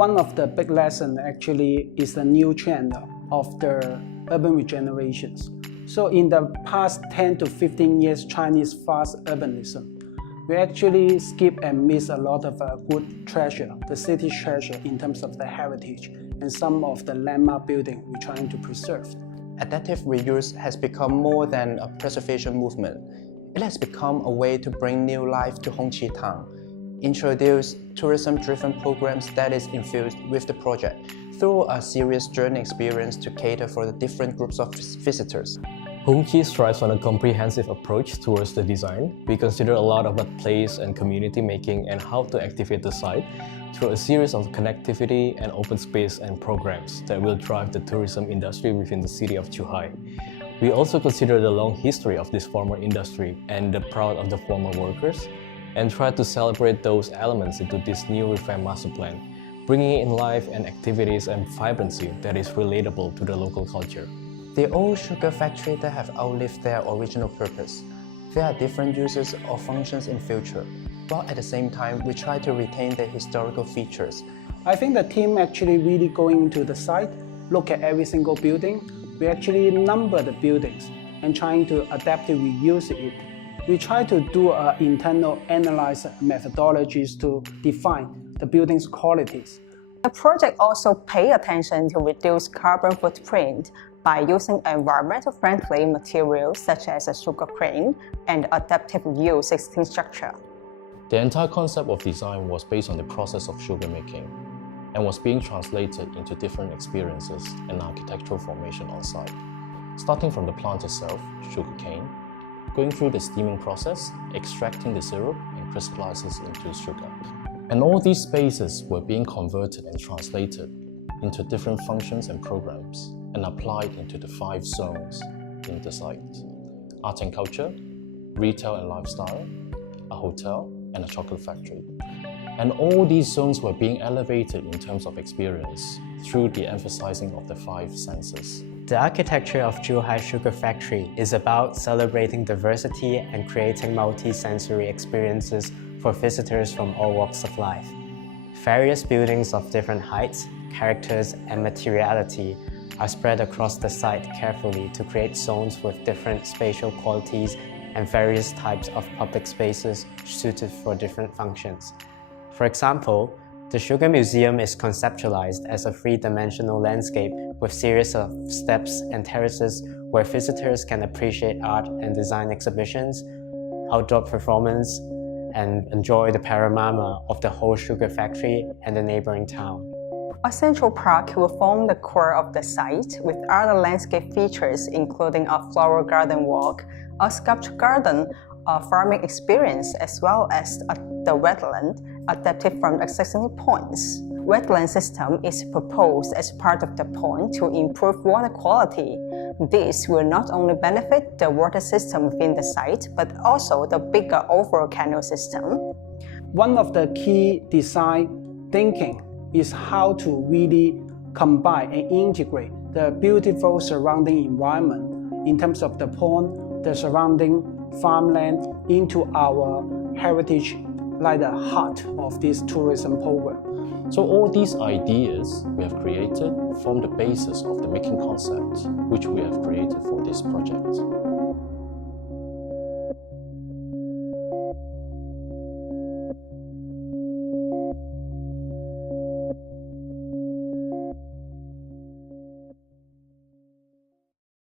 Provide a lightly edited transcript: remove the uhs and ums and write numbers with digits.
One of the big lessons actually is the new trend of the urban regenerations. So in the past 10 to 15 years Chinese fast urbanism, we actually skip and miss a lot of good treasure, the city treasure in terms of the heritage and some of the landmark building we're trying to preserve. Adaptive reuse has become more than a preservation movement. It has become a way to bring new life to Hongqi town, introduce tourism-driven programs that is infused with the project through a serious journey experience to cater for the different groups of visitors. Hongqi strives on a comprehensive approach towards the design. We consider a lot about place and community making and how to activate the site through a series of connectivity and open space and programs that will drive the tourism industry within the city of Zhuhai. We also consider the long history of this former industry and the pride of the former workers, and try to celebrate those elements into this new revamped master plan, bringing in life and activities and vibrancy that is relatable to the local culture. The old sugar factory that have outlived their original purpose. There are different uses or functions in future, while at the same time we try to retain the historical features. I think the team actually really going into the site, look at every single building. We actually number the buildings and trying to adaptively reuse it. We try to do internal analysis methodologies to define the building's qualities. The project also pay attention to reduce carbon footprint by using environmental friendly materials such as a sugar cane and adaptive reuse existing structure. The entire concept of design was based on the process of sugar making and was being translated into different experiences and architectural formation on site. Starting from the plant itself, sugar cane, going through the steaming process, extracting the syrup and crystallizes into sugar. And all these spaces were being converted and translated into different functions and programs and applied into the 5 zones in the site: art and culture, retail and lifestyle, a hotel, and a chocolate factory. And all these zones were being elevated in terms of experience through the emphasizing of the 5 senses. The architecture of Zhuhai Sugar Factory is about celebrating diversity and creating multi-sensory experiences for visitors from all walks of life. Various buildings of different heights, characters, and materiality are spread across the site carefully to create zones with different spatial qualities and various types of public spaces suited for different functions. For example, the Sugar Museum is conceptualized as a 3-dimensional landscape with series of steps and terraces where visitors can appreciate art and design exhibitions, outdoor performance, and enjoy the panorama of the whole sugar factory and the neighboring town. A central park will form the core of the site with other landscape features including a flower garden walk, a sculpture garden, a farming experience, as well as the wetland adapted from existing ponds. Wetland system is proposed as part of the pond to improve water quality. This will not only benefit the water system within the site, but also the bigger overall canal system. One of the key design thinking is how to really combine and integrate the beautiful surrounding environment in terms of the pond, the surrounding farmland into our heritage, like the heart of this tourism program. So all these ideas we have created form the basis of the making concept, which we have created for this project.